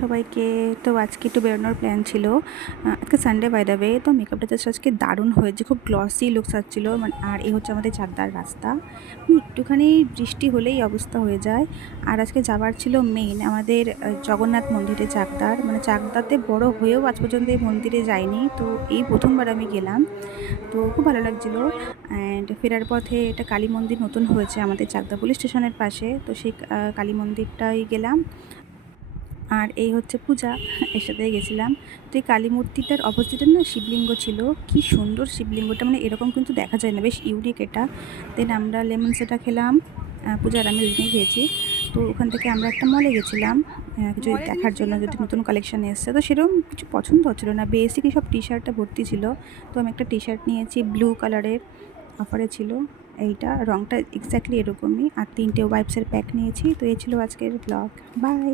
সবাইকে। তো আজকে একটু বেরোনোর প্ল্যান ছিল। আজকে সানডে বাই দ্য ওয়ে। তো মেকআপটা জাস্ট আজকে দারুণ হয়েছে, খুব গ্লসি লুকস আসছিল। আর এই হচ্ছে আমাদের চাকদার রাস্তা। একটুখানি বৃষ্টি হলেই এই অবস্থা হয়ে যায়। আর আজকে যাওয়ার ছিল মেইন আমাদের জগন্নাথ মন্দিরে চাকদার। চাকদাতে বড় হয়েও আজ পর্যন্ত এই মন্দিরে যাইনি, তো এই প্রথমবার আমি গেলাম। তো খুব ভালো লাগছিলো। অ্যান্ড ফেরার পথে এটা কালী মন্দির নতুন হয়েছে আমাদের চাকদা পুলিশ স্টেশনের পাশে, তো সেই কালী মন্দিরটাই গেলাম। আর এই হচ্ছে পূজা, এর সাথে গেছিলাম। তো এই কালী মূর্তিটার অপোজিটে না শিবলিঙ্গ ছিল, কি সুন্দর শিবলিঙ্গটা, এরকম কিন্তু দেখা যায় না, বেশ ইউনিক এটা। দেন আমরা লেমন সেটা খেলাম, পূজার আমি দুদিনেই খেয়েছি। তো ওখান থেকে আমরা একটা মলে গেছিলাম কিছু দেখার জন্য, যদি নতুন কালেকশান এসছে। তো সেরকম কিছু পছন্দ হচ্ছিলো না, বেসিকই সব টি শার্টে ভর্তি ছিল। তো আমি একটা টি শার্ট নিয়েছি, ব্লু কালারের, অফারে ছিল। এইটা রঙটা এক্স্যাক্টলি এরকমই। আর 3টে ওয়াইপসের প্যাক নিয়েছি। তো এই ছিল আজকের ব্লগ। বাই।